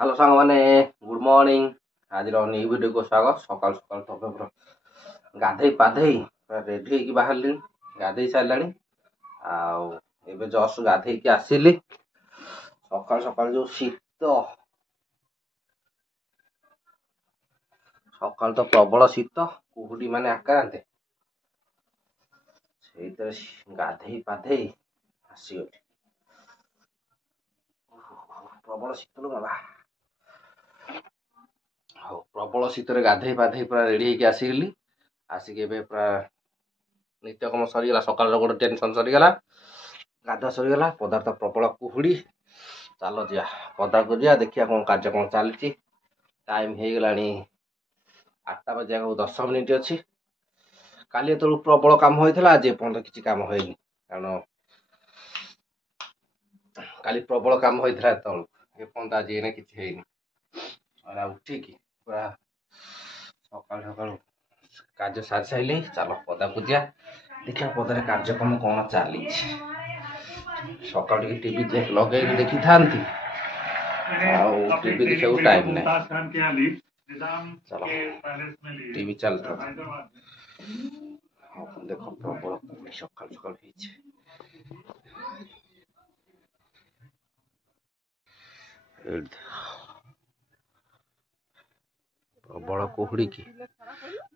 Hello सांग मैंने good morning. आज न्यू वीडियो को स्वागत। सकाल सकाल तो पूरा गाधे पाधे रेडी होगी बाहर गाधे सारा आउ जस्ट गाधे आसली। सकाल सकाल जो शीत सकाल तो प्रबल शीत कुहुडी माने आक्रांते से गाधे पाधे आसीगली। प्रबल शीत लो बाबा हाँ प्रबल शीत गाधे पाधे पूरा रेडी होगी आसगली। आसिक पूरा नित्यकर्म सरीगला। सकाल गोटे टेनसन सरीगला। गाधुआ सरीगला। पदार्थ प्रबल कुहुड़ी। चलो जा पदा को जा देखिए कौन कार्यक्रम चलती। टाइम हो गला 8टा बजे 10 मिनिट अच्छी। काली तो प्रबल काम होता आज एपर्तंत किसी काम होनी कारण काली प्रबल काम होता एपर्तंत आज एने किसी है उठिक पूरा सकाल सकाल कार्य सारी सारे। चलो पदा को जा देखिए पदार कार्यक्रम कौन चली सकाल टीवी लगे देखी था टीवी देखा टाइम नहीं। चलो टीवी चलता देख प्रबल सकाल सकाल प्रबल कुहुड़ी की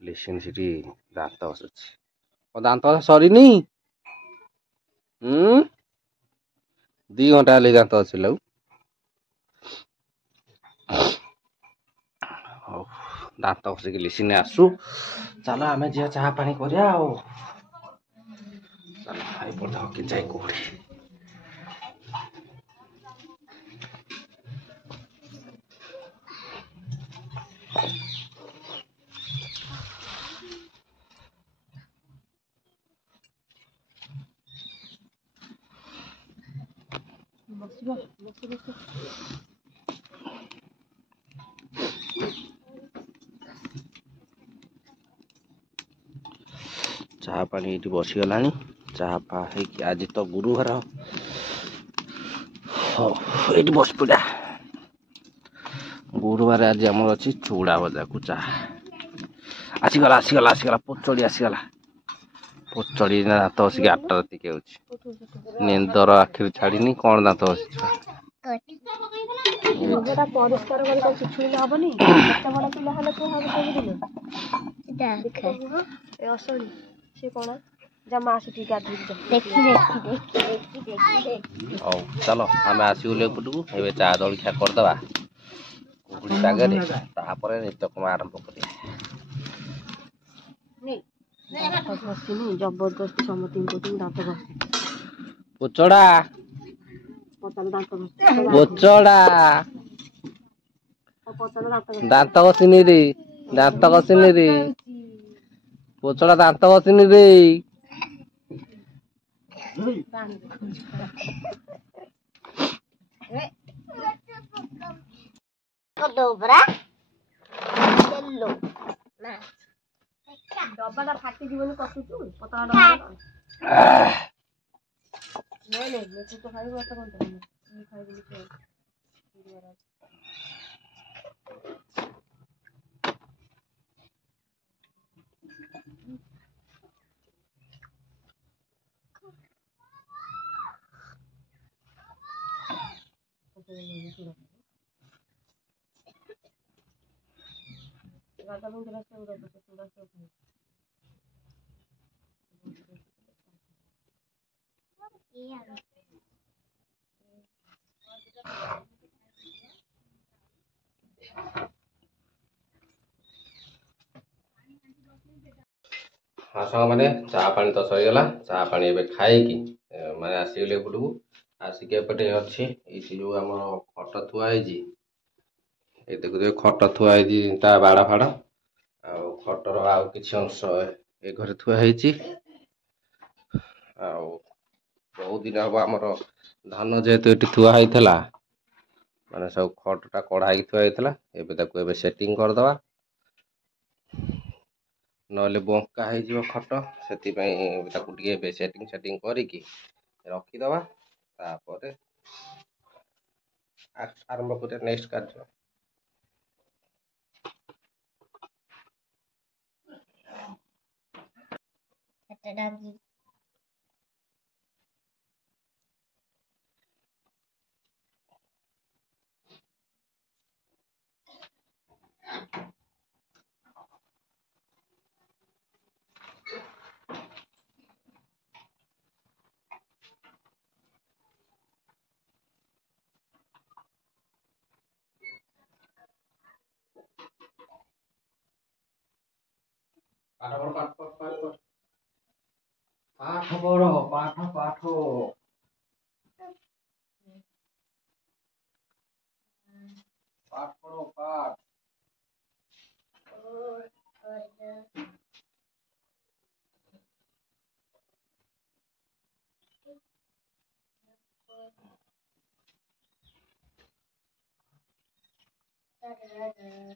लिसन से दांत आसुची दांत सरीनी 2 घंटा ले दांत आसिल दांत घसिक लिसिन आसू। चलो आम जी चाह पानी करिया चलो कि जाए कुहुड़ी चाह पानी ये बसीगला। चाह पा आज तो गुरुवार ये बस पड़ा गुरुवार आज आम अच्छी चूड़ा भजा को चाह आसीगला आसीगला आसीगला पोचड़ी आसीगला पोचड़ी दांत बसिक 8टा राति निंदर आखिर छाड़ी कौन दांत बस चलो आम आसगले एपटू ए चा जलखिया करदे कुहुड़ी पागे नित्यकर्म आरंभ कर जबरदस्ती पोचड़ा पोचड़ा दांत घसिनी रे दांत घसिनी रे पोचड़ा दांत घसिनी रे डब्बाटा फाटी जीवन कसुचु पतला डब्बा नहीं नहीं मैं तो खाई बात करते हैं मैं खाई बोली के राजा में जरा से उड़ा दो थोड़ा सा हाँ सांग मैंने चाह पानी तो सरीगला। चाह पानी ए खाई मैंने आसगले एपटू आसिक एपटे अच्छी जो आम खट थुआई ये देखुए खट थुआई बाड़ फाड़ खटर आउ कि अंश ए घरे थुआई बहुत दिन हम आमर धान जेहेतु ये थुआई माने सब खटा कढ़ाई थुआई एबे सेटिंग करदे नले बंका हो खट से सेटिंग सेटिंग करके रखीदे आरंभ करिया नेक्स्ट कार्य। पाठ पढ़ो पाठ पाठ पाठ पढ़ो पाठ।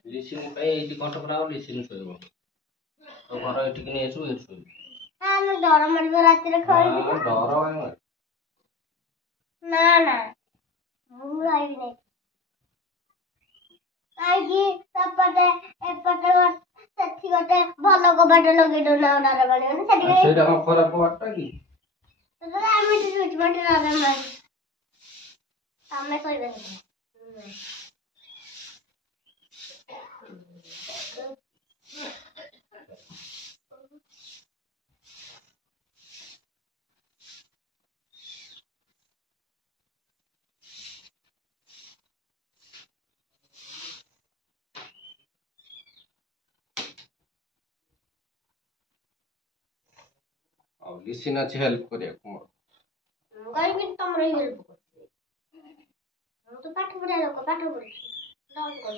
लिसिन पे एटी कटक राव लिसिन सोइबो तो घर एटी कि नेसु एटी सोइबो। हां मैं डर मरबो राती रे खई दिबो डर होय ना ना हम राई नै आगी सपटे एपटे सेठी गोटे भलो कबाटे लगे दो ना डर माने सेठी सेटा हम खराब कबाटा की तो आमे सुच बाटे डर माने सामने सोइबे अब लिसिन अच्छे हेल्प करे कुमार कहीं भी तुम रही हेल्प करते हम तो पाठ पढ़ा लोग पाठ पढ़ी डॉन कर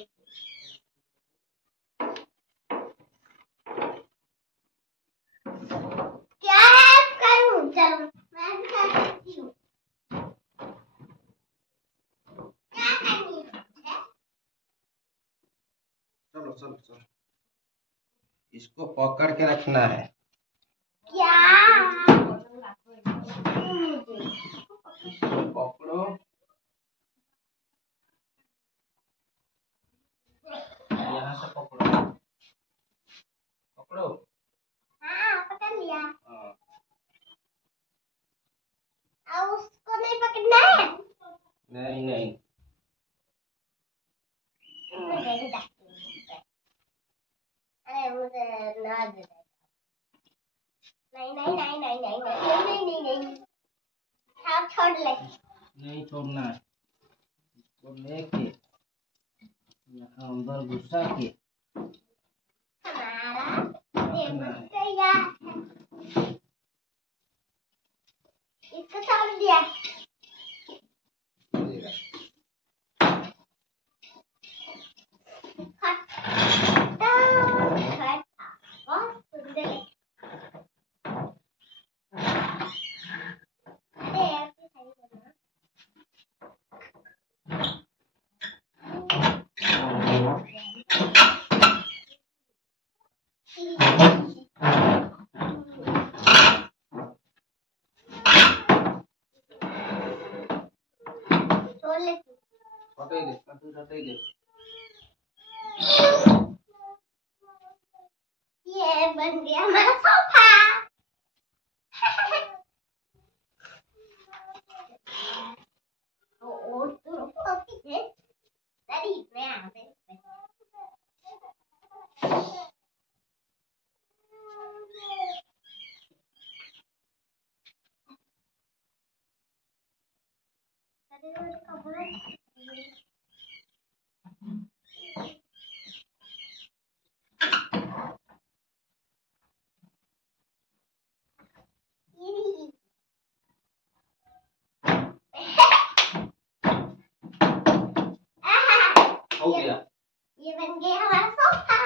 क्या हेल्प करूं चलो मैं भी करती हूं क्या करनी है चलो चलो चलो इसको पकड़ के रखना है क्या पकड़ो यहाँ से पकड़ो पकड़ो हाँ पकड़ लिया हाँ अब उसको नहीं पकड़ना है नहीं नहीं अरे मुझे ना दे नहीं नहीं नहीं नहीं नहीं नहीं नहीं नहीं नहीं आप छोड़ ले नहीं छोड़ना है इसको लेके यहाँ अंदर घुसा के हमारा तैयार इसको छोड़ दिया ये बन गया हमारा सोफा और तो होती है डैडी मैं आ गई हो गया ये बन गया हमारा सोफा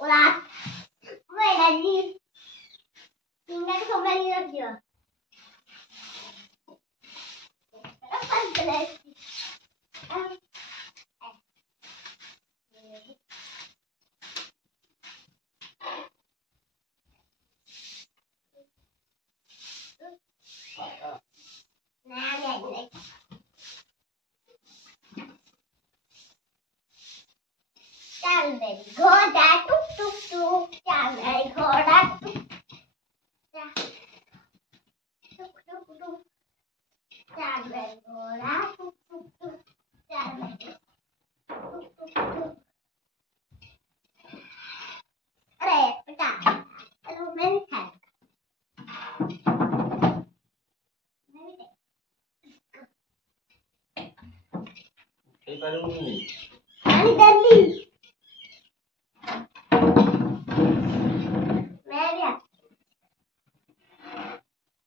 उड़ा मेरा जी सिंगल सोफा नहीं रख दिया चल मेरी घोड़ा टुक टुक टुक, चल मेरी घोड़ा टुक टुक टुक टुक, चल मेरी घोड़ा टुक टुक टुक, चल मेरी टुक टुक टुक। अरे बेटा, चलो मैं भी खाऊं। पानी डाल दी। मैं भी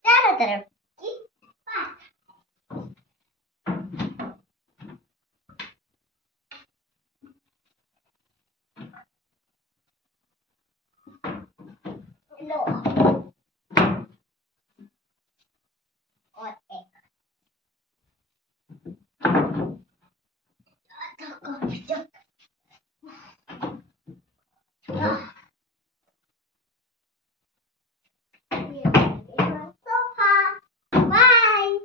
चारों तरफ की बात। लो और एक सोफा। बाय।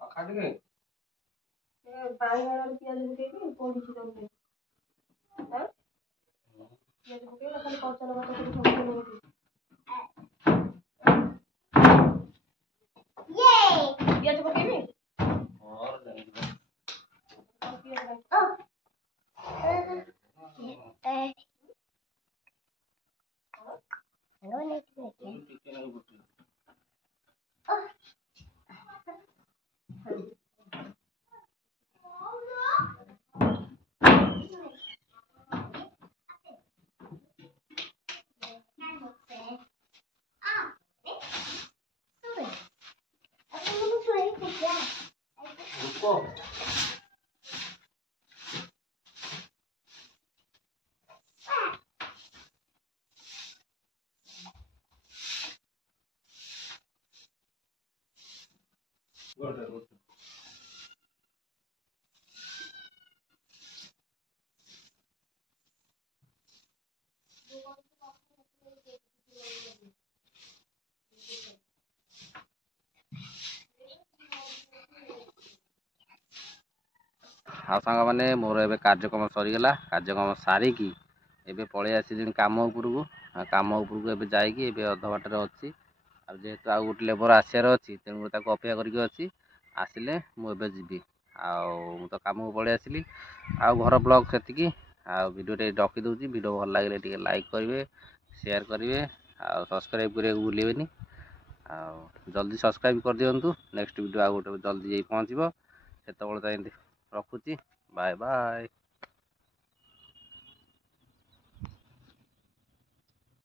ଖାଇଦେବେ ବାଇଗଣ ପିଆଜ ପକେଇକି ପୋଡ଼ିଛି ତାକୁ ପିଆଜ ପକେଇକି ଖାଲି କଞ୍ଚା ଲଙ୍କା ପକେଇକି ପିଆଜ ପକେଇବି रुको ଆଉ ସାଙ୍ଗମାନେ ମୋର ଏବେ କାର୍ଯ୍ୟକ୍ରମ ସରିଗଲା। କାର୍ଯ୍ୟକ୍ରମ ସାରିକି ଏବେ ପଳେଇ ଆସିଲିଣି କାମ ଉପରକୁ। କାମ ଉପରକୁ ଏବେ ଯାଇକି ଏବେ ଅଧ ବାଟରେ ଅଛି। ଆଉ ଯେହେତୁ ଆଉ ଗୋଟେ ଲେବର ଆସିବାର ଅଛି, ତେଣୁ ତାକୁ ଅପେକ୍ଷା କରିକି ଅଛି। ଆସିଲେ ମୁଁ ଏବେ ଯିବି। ଆଉ ମୁଁ ତ କାମକୁ ପଳେଇ ଆସିଲି। ଆଉ ଘର ବ୍ଲଗ୍ ସେତିକି। ଆଉ ଭିଡ଼ିଓଟେ ରଖିଦେଉଛି। ଭିଡ଼ିଓ ଭଲ ଲାଗିଲେ ଟିକେ ଲାଇକ୍ କରିବେ, ସେୟାର କରିବେ, ଆଉ ସବସ୍କ୍ରାଇବ୍ କରିବାକୁ ଭୁଲିବେନି। ଆଉ ଜଲ୍ଦି ସବସ୍କ୍ରାଇବ୍ କରିଦିଅନ୍ତୁ। ନେକ୍ସଟ ଭିଡ଼ିଓ ଆଉ ଗୋଟେ ଜଲ୍ଦି ଯାଇ ପହଞ୍ଚିବ। ସେତେବେଳେ ଯାଇ ରଖୁଛି। Bye bye.